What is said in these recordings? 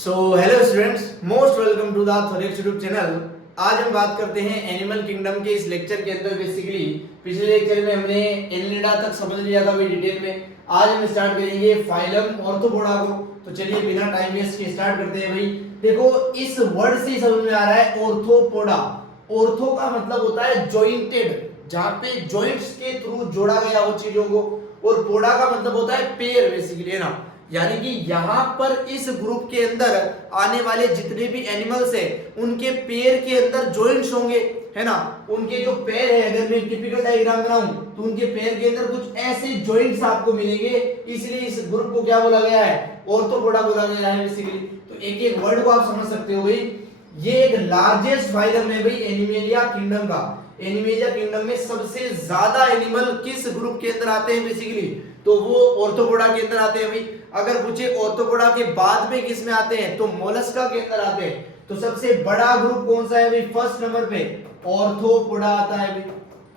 So hello students, most welcome to the Thorax YouTube channel. आज हम बात करते हैं एनिमल किंगडम के इस लेक्चर के अंदर। बेसिकली पिछले लेक्चर में हमने एनिलिडा तक समझ लिया था डिटेल में। आज हम स्टार्ट करेंगे फाइलम ऑर्थोपोडा को। तो चलिए बिना टाइम वेस्ट के स्टार्ट करते हैं भाई। देखो, इस वर्ड से ही समझ में आ रहा है ऑर्थोपोडा। ऑर्थो का मतलब होता है जॉइंटेड, जहाँ पे जॉइंट्स के थ्रू जोड़ा गया हो चीजों को, और पोडा का मतलब होता है पेयर बेसिकली, है ना। यानी कि यहाँ पर इस ग्रुप के अंदर आने वाले जितने भी एनिमल्स हैं उनके पैर के अंदर जॉइंट्स होंगे, है ना। उनके जो पैर है, अगर मैं टिपिकल डायग्राम बनाऊं तो उनके पैर के अंदर कुछ ऐसे जॉइंट्स आपको मिलेंगे। इसलिए इस ग्रुप को क्या बोला गया है? ऑर्थोपोडा बोला गया है बेसिकली। तो एक एक वर्ड को आप समझ सकते हो भाई। ये एक लार्जेस्ट फाइलम है भाई एनिमेलिया किंगडम का। एनिमेलिया किंगडम में सबसे ज्यादा एनिमल किस ग्रुप के अंदर आते हैं बेसिकली? तो वो ऑर्थोपोडा के अंदर आते हैं भाई। अगर पूछे ऑर्थोपोडा के बाद में किस में आते हैं, तो मोलस्का के अंदर आते हैं। तो सबसे बड़ा ग्रुप कौन सा है भाई? फर्स्ट नंबर पे ऑर्थोपोडा आता है भाई।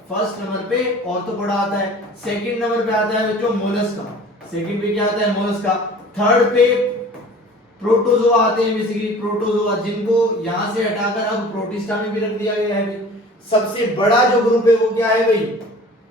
फर्स्ट नंबर पे ऑर्थोपोडा आता है। सेकंड नंबर पे आता है बच्चों मोलस्का। सेकंड पे क्या आता है? मोलस्का। थर्ड पे प्रोटोजोआ आते हैं बेसिकली। प्रोटोजोआ, जिनको यहां से हटाकर अब प्रोटिस्टा में भी रख दिया गया है भाई। सबसे बड़ा जो ग्रुप है वो क्या है भाई?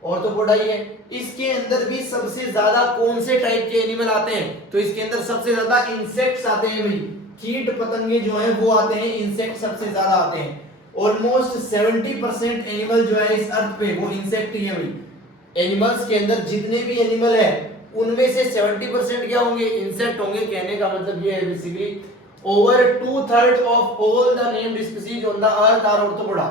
ऑर्थोपोडा ही है। इसके अंदर भी सबसे ज्यादा कौन से टाइप के एनिमल आते हैं? तो इसके अंदर सबसे ज्यादा इंसेक्ट्स आते हैं भाई। कीट पतंगे जो है वो आते हैं, इंसेक्ट सबसे ज्यादा आते हैं। ऑलमोस्ट 70% एनिमल जो है इस अर्थ पे वो इंसेक्ट ही है भाई। एनिमल्स के अंदर जितने भी एनिमल है उनमें से 70% क्या होंगे? इंसेक्ट होंगे। कहने का मतलब ये है basically over 2/3 of all the named species on the earth are arthropoda.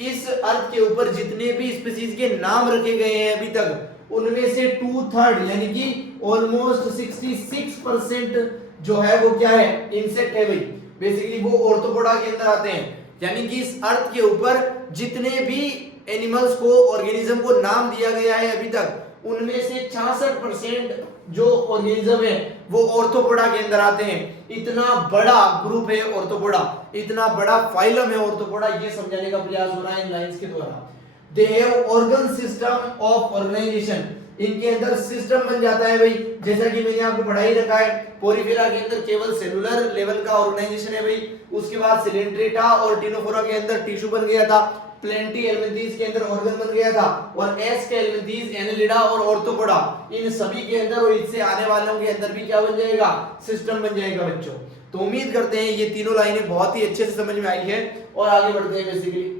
इस अर्थ के ऊपर जितने भी स्पीशीज के नाम रखे गए हैं अभी तक, उनमें से 2/3 यानी कि ऑलमोस्ट 66% जो है वो क्या है? इंसेक्ट है भाई। बेसिकली वो ऑर्थोपोडा के अंदर आते हैं। यानी कि इस अर्थ के ऊपर जितने भी एनिमल्स को, ऑर्गेनिज्म को नाम दिया गया है अभी तक, उनमें से 66% जो ऑर्गेनिज्म है वो ऑर्थोपोडा के अंदर आते हैं। इतना बड़ा ग्रुप है ऑर्थोपोडा, इतना बड़ा फाइलम है ऑर्थोपोडा, ये समझाने का प्रयास हो रहा है इन लाइंस के द्वारा। They have organ system of organization. इनके अंदर सिस्टम बन जाता है भाई। जैसा कि मैंने आपको पढ़ाई रखा है, पोरिफेरा के अंदर केवल सेलुलर लेवल का ऑर्गेनाइजेशन है भाई। उसके बाद सिलेंट्रेटा और टिनोफोरा के अंदर टिश्यू बन गया था। प्लेंटी एल्मिंथीज के अंदर ऑर्गन बन गया था। और एस के एल्मिंथीज, एनिलिडा और ऑर्थोपोडा, इन सभी के अंदर और इससे आने वालों के अंदर भी क्या बन जाएगा? सिस्टम बन जाएगा बच्चों। तो उम्मीद करते हैं ये तीनों लाइनें बहुत ही अच्छे से समझ में आई है। और आगे बढ़ते हैं। बेसिकली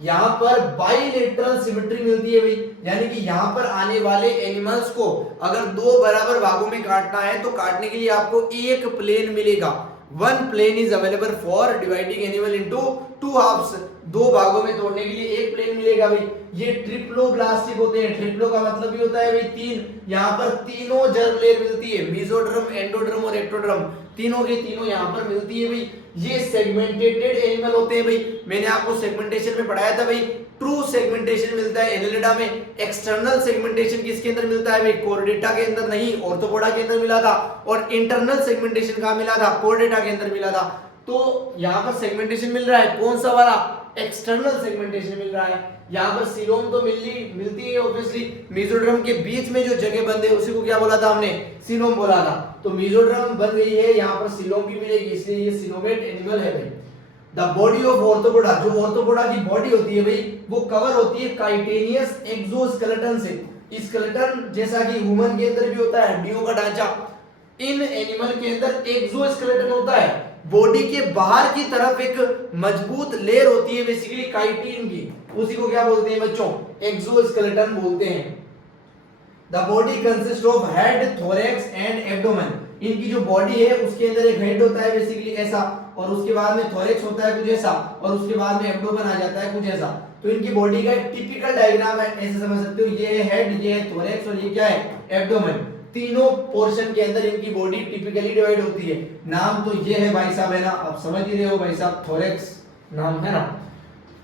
यहाँ पर बाइलेटरल सिमेट्री मिलती है भाई। यानी कि यहाँ पर आने वाले एनिमल्स को अगर दो बराबर भागों में काटना है तो काटने के लिए आपको एक प्लेन मिलेगा। One plane is available for dividing animal into two halves. दो भागों में तोड़ने के लिए एक प्लेन मिलेगा भाई। ये ट्रिप्लोब्लास्टिक होते हैं। ट्रिप्लो का मतलब भी होता है भाई तीन। यहाँ पर तीनों जर्म लेयर मिलती है, मेसोड्रम, एंडोड्रम और एक्टोड्रम, तीनों के तीनों यहाँ पर मिलती है भाई। ये सेगमेंटेटेड एनिमल होते हैं भाई। मैंने आपको सेगमेंटेशन में पढ़ाया था भाई। ट्रू सेगमेंटेशन मिलता है एनिलिडा में। एक्सटर्नल सेगमेंटेशन किसके अंदर मिलता है भाई? कोर्डेटा के अंदर नहीं, ऑर्थोपोडा के अंदर मिला था। और इंटरनल सेगमेंटेशन कहाँ मिला था? कोर्डेटा के अंदर मिला था। तो यहाँ पर सेगमेंटेशन मिल रहा है कौन सा वाला? एक्सटर्नल सेगमेंटेशन मिल रहा है। यहाँ पर सीलोम तो मिलती है ऑब्वियसली। मेसोड्रम के बीच में जो जगह बंद है उसी को क्या बोला था हमने? सीलोम बोला था। तो मेसोड्रम बन गई है, यहाँ पर सीलोम भी मिलेगी, इसलिए ये सीलोमेट एनिमल है भाई। द बॉडी ऑफ ऑर्थोपोडा, जो ऑर्थोपोडा की बॉडी होती है भाई, वो कवर होती है काइटेनियस एक्सोस्केलेटन से। स्केलेटन जैसा कि ह्यूमन के अंदर भी होता है, हड्डियों का ढांचा, इन एनिमल के अंदर एक्सोस्केलेटन होता है। बॉडी के बाहर की तरफ एक मजबूत लेयर होती है बेसिकली काइटिन की, उसी को क्या बोलते हैं बच्चों? एक्सोस्केलेटन बोलते हैं। The body consist of head, thorax and abdomen. इनकी जो बॉडी है उसके अंदर एक हेड होता है बेसिकली ऐसा, और उसके बाद में थोरैक्स होता है कुछ ऐसा, और उसके बाद में एब्डोमेन आ जाता है कुछ ऐसा। तो इनकी बॉडी का एक टिपिकल डायग्राम है, ऐसे समझ सकते हो। ये है हेड, ये है थोरैक्स और ये क्या है? एब्डोमेन। तीनों पोर्शन के अंदर इनकी बॉडी टिपिकली डिवाइड होती है। नाम तो ये है भाई साहब, है ना, आप समझ ही रहे हो भाई साहब, थोरैक्स नाम है ना।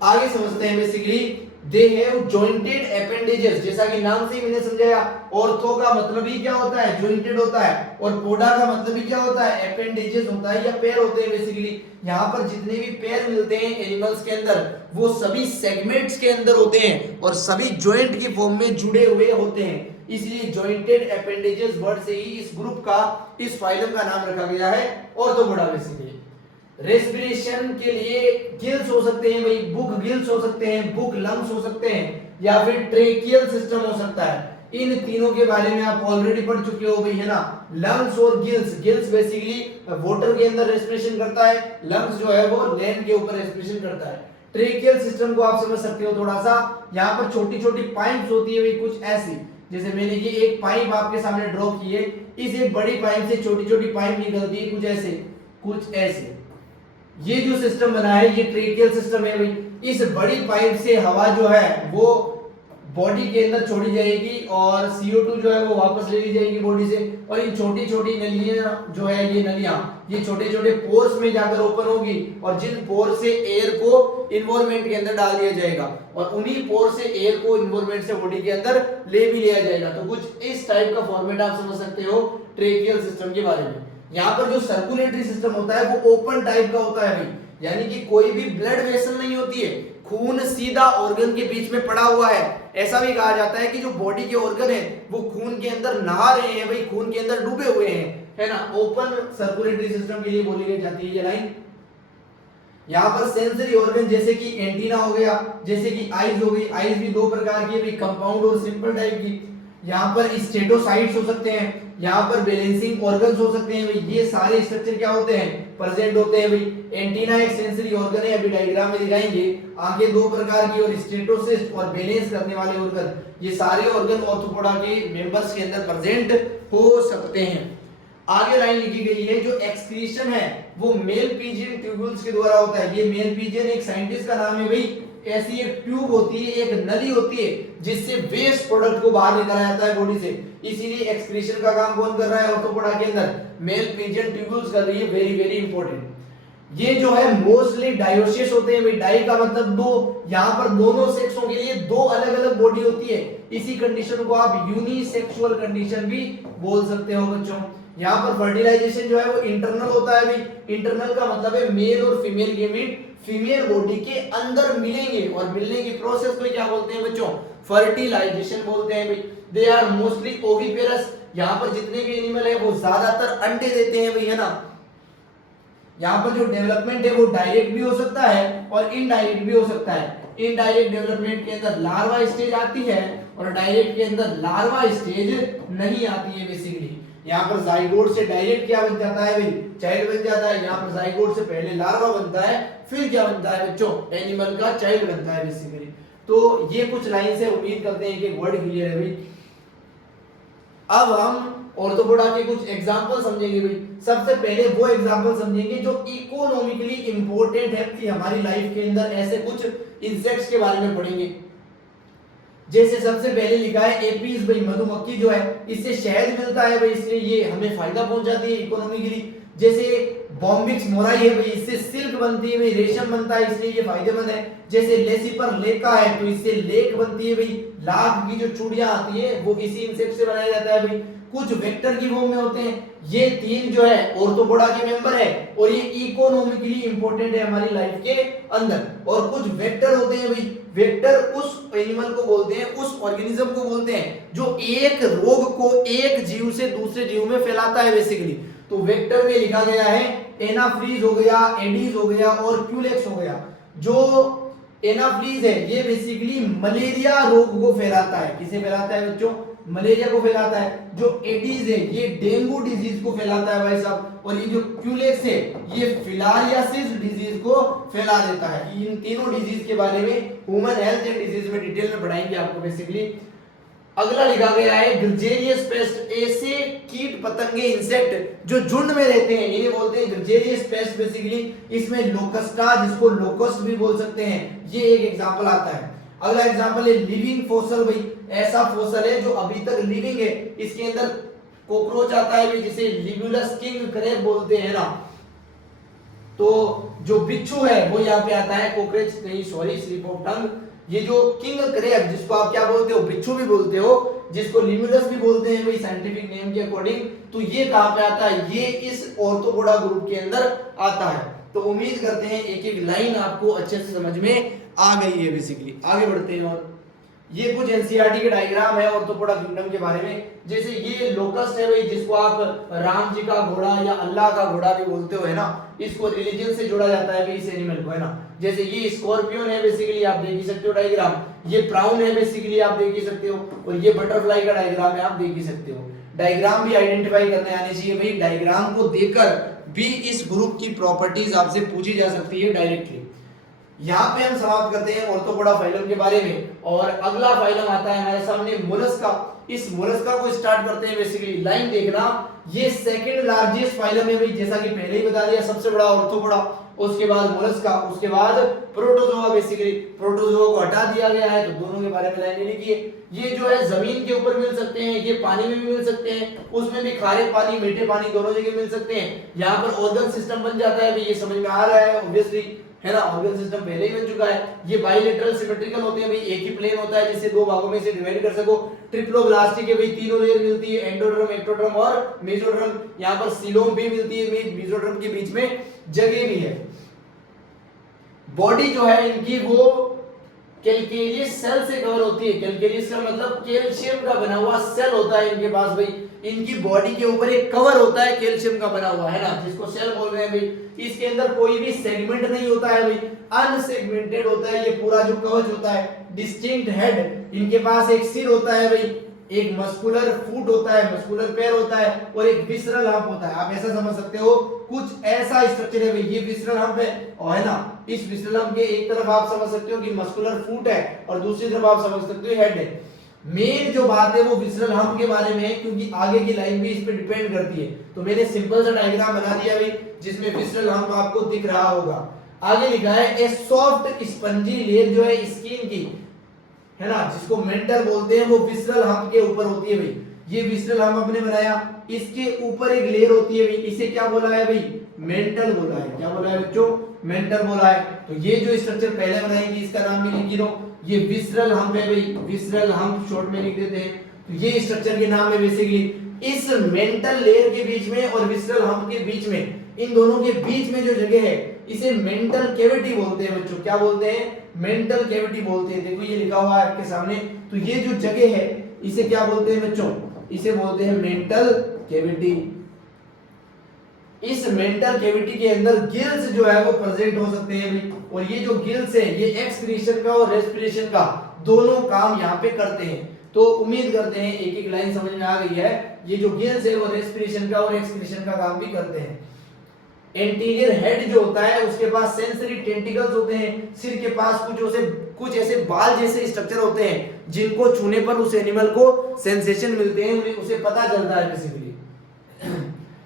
आगे समझते हैं basically they have jointed appendages, जैसा कि नाम से ही मैंने समझाया, ऑर्थो का मतलब ही क्या होता है, जॉइंटेड होता है, और पोडा का मतलब ही क्या होता है, एपेंडेजेस होता है या पैर होते हैं बेसिकली। यहाँ पर जितने भी पैर मिलते हैं एनिमल्स के अंदर वो सभी सेगमेंट्स के अंदर होते हैं और सभी जॉइंट की फॉर्म में जुड़े हुए होते हैं, इसलिए जॉइंटेड एपेंडेजेस वर्ड से ही इस ग्रुप का, इस फाइलम का नाम रखा गया है ऑर्थोपोडा बेसिकली। रेस्पिरेशन के लिए गिल्स हो सकते हैं भाई, बुक गिल्स हो सकते हैं, बुक लंग्स हो सकते हैं, या फिर ट्रेकियल सिस्टम हो सकता है। इन तीनों के बारे में आप ऑलरेडी पढ़ चुके हो भाई, है ना। लंग्स और गिल्स, गिल्स बेसिकली वाटर के अंदर रेस्पिरेशन करता है, लंग्स जो है वो लैंड के ऊपर रेस्पिरेशन करता है। ट्रेकियल सिस्टम को आप समझ सकते हो थोड़ा सा, यहाँ पर छोटी छोटी पाइप्स होती है भाई कुछ ऐसी, जैसे मैंने ये एक पाइप आपके सामने ड्रॉ की है, इस एक बड़ी पाइप से छोटी छोटी पाइप निकलती है कुछ ऐसे कुछ ऐसे। ये जो सिस्टम बना है ये ट्रेकियल सिस्टम है भाई। इस बड़ी पाइप से हवा जो है वो बॉडी के अंदर छोड़ी जाएगी और CO2 जो है वो वापस ले ली जाएगी बॉडी से, और इन छोटी छोटी नलियां जो है ये नलियां ये छोटे छोटे पोर्स में जाकर ओपन होगी, और जिन पोर से एयर को इन्वायरमेंट के अंदर डाल दिया जाएगा, और उन्हीं पोर से एयर को इन्वायरमेंट से बॉडी के अंदर ले भी लिया जाएगा। तो कुछ इस टाइप का फॉर्मेट आप समझ सकते हो ट्रेकियल सिस्टम के बारे में। यहाँ पर जो सर्कुलेटरी सिस्टम होता है वो ओपन टाइप का होता है भाई, यानी कि कोई भी ब्लड वेसल नहीं होती है, खून सीधा ऑर्गन के बीच में पड़ा हुआ है। ऐसा भी कहा जाता है कि जो बॉडी के ऑर्गन है वो खून के अंदर नहा रहे हैं भाई, खून के अंदर डूबे हुए हैं, है ना। ओपन सर्कुलेटरी सिस्टम के लिए बोली गई जाती है ये लाइन। यहाँ पर सेंसरी ऑर्गन जैसे कि एंटीना हो गया, जैसे कि आईज हो गई, आईज भी दो प्रकार की है, कंपाउंड और सिंपल टाइप की। यहाँ पर स्टेटोसाइट्स हो सकते हैं, यहाँ पर बैलेंसिंग ऑर्गन्स हो सकते हैं भाई, ये सारे स्ट्रक्चर क्या होते हैं, प्रेजेंट होते हैं भाई। एंटीना एक सेंसरी ऑर्गन है, अभी डायग्राम में दिखाएंगे। आंखें दो प्रकार की, और स्टेटोसिस्ट और बैलेंस करने वाले ऑर्गन, ये सारे ऑर्गन ऑर्थोपोडा के मेंबर्स के अंदर प्रेजेंट हो सकते हैं। आगे लाइन लिखी गई है, जो एक्सक्रीशन है वो मेल पीजियन ट्यूब्यूल्स के द्वारा होता है। ये मेल पीजियन एक साइंटिस्ट का नाम है भाई, ऐसी एक ट्यूब होती है, एक नली होती है जिससे वेस्ट प्रोडक्ट को बाहर निकाला जाता है बॉडी से, इसीलिए एक्सक्रीशन का काम कौन कर रहा है ऑर्थोपोडा के अंदर, मेल पीजियन ट्यूब्यूल्स कर रही है। Very very important. ये जो है मोस्टली डायोसियस होते हैं भाई, डाई का मतलब दो, यहाँ पर दोनों सेक्सों के लिए दो अलग अलग बॉडी होती है, इसी कंडीशन को आप यूनिसेक्सुअल कंडीशन भी बोल सकते हो बच्चों। यहाँ पर फर्टिलाइजेशन जो है वो इंटरनल होता है भाई, इंटरनल का मतलब है मेल और फीमेल गेमीट फीमेल बॉडी के अंदर मिलेंगे, और मिलने की प्रोसेस को क्या बोलते हैं बच्चों, फर्टिलाइजेशन बोलते हैं भाई। दे आर मोस्टली ओविपेरस, यहाँ पर जितने भी एनिमल है वो ज्यादातर अंडे देते हैं भाई, है ना। यहाँ पर जो डेवलपमेंट है वो डायरेक्ट भी हो सकता है और इनडायरेक्ट भी हो सकता है। इनडायरेक्ट डेवलपमेंट के अंदर लार्वा स्टेज आती है और डायरेक्ट के अंदर लार्वा स्टेज नहीं आती है बेसिकली। यहाँ पर जाइगोट से डायरेक्ट क्या बन जाता है भाई, चाइल्ड बन जाता है। यहाँ पर जाइगोट से पहले लार्वा बनता है, फिर क्या बनता है बच्चों, एनिमल का चाइल्ड बनता है बेसिकली। तो ये कुछ लाइन से उम्मीद करते हैं कि वर्ड क्लियर है भाई। अब हम ऑर्थोपोडा के कुछ एग्जांपल समझेंगे भाई। सबसे पहले वो एग्जांपल समझेंगे जो इकोनॉमिकली इंपॉर्टेंट है कि हमारी लाइफ के अंदर, ऐसे कुछ इंसेक्ट्स के बारे में पढ़ेंगे। जैसे सबसे पहले लिखा है एपीज भाई, मधुमक्खी जो है इससे शहद मिलता है भाई, इसलिए ये हमें फायदा पहुंचाती है इकोनॉमिकली। जैसे बॉम्बिक्स मोराई है भाई, इससे सिल्क बनती है भाई, रेशम बनता है, इसलिए ये फायदेमंद है। जैसे लेसिपर लेका है तो इससे लेक बनती है भाई, लाख की जो चूड़ियां आती है वो इसी इंसेक्ट से बनाया जाता है भाई। कुछ वेक्टर की फॉर्म में होते हैं, ये तीन जो है ऑर्थोपोडा के मेंबर है और ये इकोनॉमिकली इंपॉर्टेंट है हमारी लाइफ के अंदर। और कुछ वेक्टर होते हैं भाई, वेक्टर उस एनिमल को बोलते हैं, उस ऑर्गेनिज्म को बोलते हैं जो एक रोग को एक जीव से दूसरे जीव में फैलाता है बेसिकली। तो वेक्टर में लिखा गया है एनाफ्रीज हो गया, एडीज हो गया और क्यूलेक्स हो गया। जो एनाफ्रीज है ये बेसिकली मलेरिया रोग को फैलाता है। किसे फैलाता है बच्चों, मलेरिया को फैलाता है। जो एडीज है ये डेंगू डिजीज को फैलाता है भाई साहब, और ये जो क्यूलेक्स है ये फिलारियासिस डिजीज को फैला देता है। इन तीनों डिजीज के बारे में ह्यूमन हेल्थ एंड डिजीज में डिटेल में पढ़ाएंगे आपको बेसिकली। अगला लिखा गया है ग्रिजेरियस पेस्ट, ऐसे कीट पतंगे इंसेक्ट जो झुंड में रहते हैं इन्हें बोलते हैं ग्रिजेरियस पेस्ट बेसिकली। इसमें लोकस्टा, जिसको लोकस्ट भी बोल सकते हैं, ये एक एग्जांपल आता है। अगला एग्जांपल है लिविंग फोसल भाई, ऐसा फोसल है जो अभी तक लिविंग है, इसके अंदर कॉकरोच आता है भाई, जिसे लिबुलस किंग क्रैब बोलते हैं ना। तो जो बिच्छू है वो यहाँ पे आता है, कॉकरोच नहीं, सॉरी, स्लिप ऑफ टंग। ये जो किंग क्रैब, जिसको आप क्या बोलते हो, बिच्छू भी बोलते हो, जिसको लिम्यूलस भी बोलते हैं भाई साइंटिफिक नेम के अकॉर्डिंग, तो ये कहां पे आता है, ये इस ऑर्थोपोडा ग्रुप के अंदर आता है। तो उम्मीद करते हैं एक एक लाइन आपको अच्छे से समझ में आ गई है। बेसिकली आगे बढ़ते हैं, और ये कुछ एनसीईआरटी के डायग्राम है ऑर्थोपोडा किंगडम के बारे में। जैसे ये लोकस्ट है भाई, जिसको आप राम जी का घोड़ा या अल्लाह का घोड़ा भी बोलते हो, है ना, इसको रिलीजन से जोड़ा जाता है भाई इस एनिमल को, है ना। जैसे ये स्कॉर्पियन है, बेसिकली आप देख ही सकते हो डायग्राम, ये प्राउन है बेसिकली आप देख ही सकते हो, और ये बटरफ्लाई का डायग्राम है, आप देख ही सकते हो। डायग्राम भी आइडेंटिफाई करने आने चाहिए भाई, डायग्राम को देखकर भी इस ग्रुप की प्रॉपर्टीज आपसे पूछी जा सकती है डायरेक्टली। यहाँ पे हम समाप्त करते हैं ऑर्थोपोडा फाइलम के बारे में, और अगला फाइलम आता है हमारे सामने मोलस्का। इस मोलस्का को स्टार्ट करते हैं। बेसिकली लाइन देखना, ये सेकंड लार्जेस्ट फाइलम है भाई, जैसा कि पहले ही बता दिया, सबसे बड़ा ऑर्थोपोडा, उसके बाद मोलस्का, उसके बाद प्रोटोजोआ। बेसिकली प्रोटोजोआ को हटा दिया गया है, तो दोनों के बारे में लाइन लिखी है। ये जो है जमीन के ऊपर मिल सकते हैं, ये पानी में भी मिल सकते हैं, उसमें भी खारे पानी मीठे पानी दोनों जगह मिल सकते हैं। यहाँ पर ऑर्गन सिस्टम बन जाता है भाई, ये समझ में आ रहा है ऑब्वियसली, है ना, ऑर्गन सिस्टम पहले ही बन चुका है। ये बाइलेटरल सिमेट्रिकल होते हैं भाई, एक ही प्लेन होता है जिसे दो भागों में से डिवाइड कर सको। ट्रिप्लोब्लास्टिक है भाई, तीनों लेयर मिलती है, एंडोडर्म, एक्टोडर्म और मेसोडर्म। यहाँ पर सीलोम भी मिलती है, मेसोडर्म के बीच में जगह भी है। बॉडी जो है इनकी वो कैल्केरियस सेल से कवर होती है। कैल्केरियस का मतलब कैल्शियम का बना हुआ सेल होता है इनके पास भाई। इनकी बॉडी के ऊपर एक कवर होता है कैल्शियम का बना हुआ, है ना, जिसको सेल बोल रहे हैं भाई। इसके अंदर कोई भी सेगमेंट नहीं होता है भाई, अनसेगमेंटेड होता है ये पूरा जो कवच होता है। डिस्टिंक्ट हेड, इनके पास एक सिर होता है भाई, एक मस्कुलर फुट होता है, मस्कुलर पैर होता है, और एक विसरल हम्प होता है। आप ऐसा समझ सकते हो, कुछ ऐसा स्ट्रक्चर है भाई, ये विसरल हम्प है, और है ना, इस विसरल हम्प के एक तरफ आप समझ सकते हो कि मस्कुलर फुट है, और दूसरी तरफ आप समझ सकते हो हेड है। मेन जो बात है वो विसरल हम्प के बारे में है, क्योंकि आगे की लाइन भी इस पे डिपेंड करती है। तो मैंने सिंपल सा डायग्राम बना दिया भाई, जिसमें विसरल हम्प आपको दिख रहा होगा। आगे लिखा है ए सॉफ्ट स्पंजी लेयर जो है स्किन की, है ना, जिसको मेंटल बोलते हैं, वो विसरल हम्प के ऊपर होती है भाई। ये विसरल हम्प हमने बनाया, इसके ऊपर एक लेयर होती है भाई, इसे क्या बोला है भाई, मेंटल बोला है। क्या बोला है बच्चों, मेंटल बोला है। तो ये जो स्ट्रक्चर पहले बनाएंगे इसका नाम भी लिख लो, ये विसरल हम्प है भाई, विसरल हम्प शॉर्ट में लिख देते हैं। तो ये स्ट्रक्चर के नाम है बेसिकली। इस मेंटल लेयर के बीच में और विसरल हम्प के बीच में, इन दोनों के बीच में जो जगह है, इसे मेंटल कैविटी बोलते हैं बच्चों। क्या बोलते हैं, मेंटल कैविटी बोलते हैं। देखो ये लिखा हुआ है आपके सामने। तो ये जो जगह है इसे क्या बोलते हैं बच्चों, इसे बोलते हैं मेंटल कैविटी। इस मेंटल कैविटी के अंदर गिल्स जो है वो प्रेजेंट हो सकते हैं भाई, और ये जो गिल्स है ये एक्सक्रीशन का और रेस्पिरेशन का दोनों काम यहाँ पे करते हैं। तो उम्मीद करते हैं एक एक लाइन समझ में आ गई है। ये जो गिल्स है वो रेस्पिरेशन का और एक्सक्रीशन का काम भी करते हैं। एंटीरियर हेड जो होता है उसके पास सेंसरी टेंटिकल्स होते हैं। सिर के पास कुछ ऐसे बाल जैसे स्ट्रक्चर होते हैं जिनको छूने पर उस एनिमल को सेंसेशन मिलते हैं, उन्हें उसे पता चलता है बेसिकली।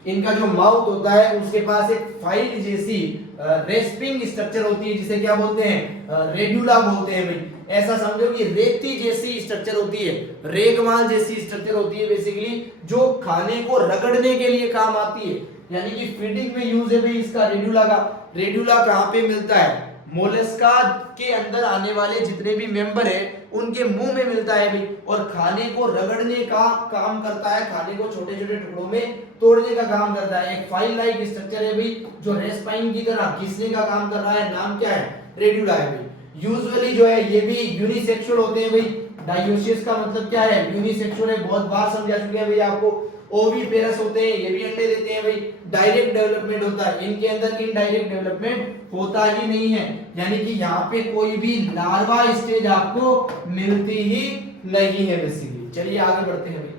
इनका जो माउथ होता है उसके पास एक फाइल जैसी रेस्पिंग स्ट्रक्चर होती है, जिसे क्या बोलते हैं, रेड्यूला बोलते हैं भाई। ऐसा समझो कि रेती जैसी स्ट्रक्चर होती है, रेगमाल जैसी स्ट्रक्चर होती है बेसिकली, जो खाने को रगड़ने के लिए काम आती है, यानी कि फीडिंग में यूज है भाई इसका रेड्यूला का। रेड्यूला कहाँ पे मिलता है, मोलस्का के अंदर आने वाले जितने भी मेंबर है उनके मुंह में मिलता है भाई, और खाने को रगड़ने का काम करता है, खाने को छोटे छोटे टुकड़ों में तोड़ने का काम करता है। एक फाइल लाइक स्ट्रक्चर है भाई, जो रेस्पाइन की तरह घिसने का काम कर रहा है, नाम क्या है, रेड्यूला है भाई। यूजुअली जो है ये भी यूनिसेक्सुअल होते हैं भाई। डायोसिस का मतलब क्या है, यूनिसेक्सुअल है, बहुत बार समझा चुके हैं भाई आपको। ओविपेरस होते हैं, ये भी अंडे देते हैं भाई। डायरेक्ट डेवलपमेंट होता है इनके अंदर, इनडायरेक्ट डेवलपमेंट होता ही नहीं है, यानी कि यहाँ पे कोई भी लार्वा स्टेज आपको मिलती ही नहीं है बेसिकली। चलिए आगे बढ़ते हैं भाई।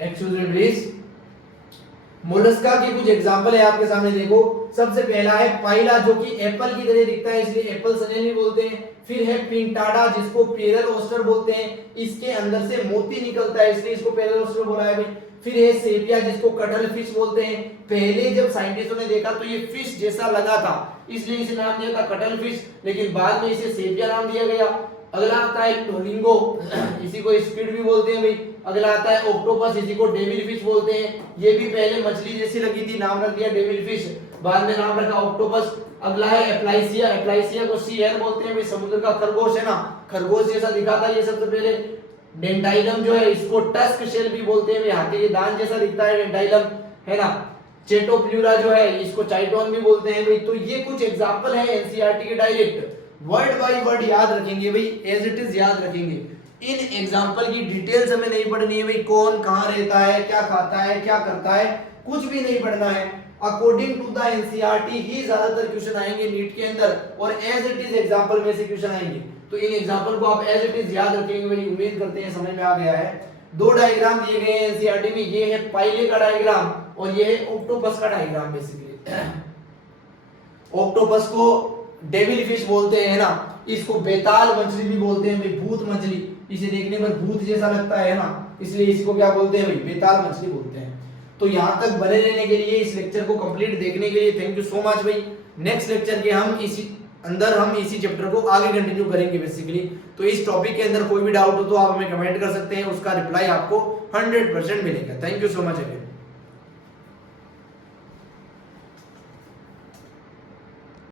Excuse me please. मोलस्का की कुछ एग्जांपल है आपके सामने, देखो। सबसे पहला है पाइला, जो कि एप्पल की तरह दिखता है इसलिए एप्पल सनेली बोलते हैं। फिर है पिंटाडा, जिसको पेरल ओस्टर बोलते हैं, इसके अंदर से मोती निकलता है इसलिए इसको पेरल ओस्टर बोला है भाई। फिर है सेपिया, जिसको कटल फिश बोलते हैं। पहले जब साइंटिस्टों ने देखा तो ये फिश जैसा लगा था इसलिए इसे नाम दिया था कटल फिश, लेकिन बाद में इसे सेपिया नाम दिया गया। अगला आता है फ्लोरिंगो, इसी को स्क्विड भी बोलते हैं भाई। अगला आता है ऑक्टोपस, इसी को डेविल फिश बोलते हैं। ये भी पहले मछली जैसी लगी थी, नाम रख दिया डेविल फिश, बाद में नाम रखा ऑक्टोपस। अगला है एप्लाइसिया, एप्लाइसिया को सी एयर बोलते हैं भाई, समुद्र का खरगोश है ना, खरगोश जैसा दिखा था ये सबसे पहले। डेंटाइलम जो है इसको टस्क शेल भी बोलते हैं भाई, हाथी के दांत जैसा दिखता है डेंटाइलम, है ना। चेटोप्ल्यूरा जो है इसको चाइटोन भी बोलते हैं भाई। तो ये कुछ एग्जांपल है एनसीईआरटी के डायरेक्ट, वर्ड बाय वर्ड याद रखेंगे भाई, एज इट इज याद रखेंगे। इन एग्जांपल की डिटेल्स हमें नहीं पढ़नी है भाई, कौन कहां रहता है, क्या खाता है, क्या करता है, कुछ भी नहीं पढ़ना है। अकॉर्डिंग टू द एनसीईआरटी ही ज्यादातर क्वेश्चन आएंगे नीट के अंदर, और एज इट इज एग्जांपल में से क्वेश्चन आएंगे। तो इन एग्जांपल को आप एज इट इज याद रखेंगे भाई, उम्मीद करते हैं समझ में आ गया है। दो डायग्राम दिए गए हैं एनसीईआरटी में, ये है पाइले का डायग्राम और ये है ऑक्टोपस का डायग्राम। बेसिकली ऑक्टोपस को डेविल फिश बोलते हैं ना, इसको बेताल मछली भी बोलते हैं भाई, भूत मछली, इसे देखने पर भूत जैसा लगता है ना, इसलिए इसको क्या बोलते हैं भाई, बेताल मछली बोलते हैं। तो यहाँ तक बने रहने के लिए, इस लेक्चर को कंप्लीट देखने के लिए थैंक यू सो मच भाई। नेक्स्ट लेक्चर के हम इसी चैप्टर को आगे कंटिन्यू करेंगे बेसिकली। तो इस टॉपिक के अंदर कोई भी डाउट हो तो आप हमें कमेंट कर सकते हैं, उसका रिप्लाई आपको 100% मिलेगा। Thank you so much again.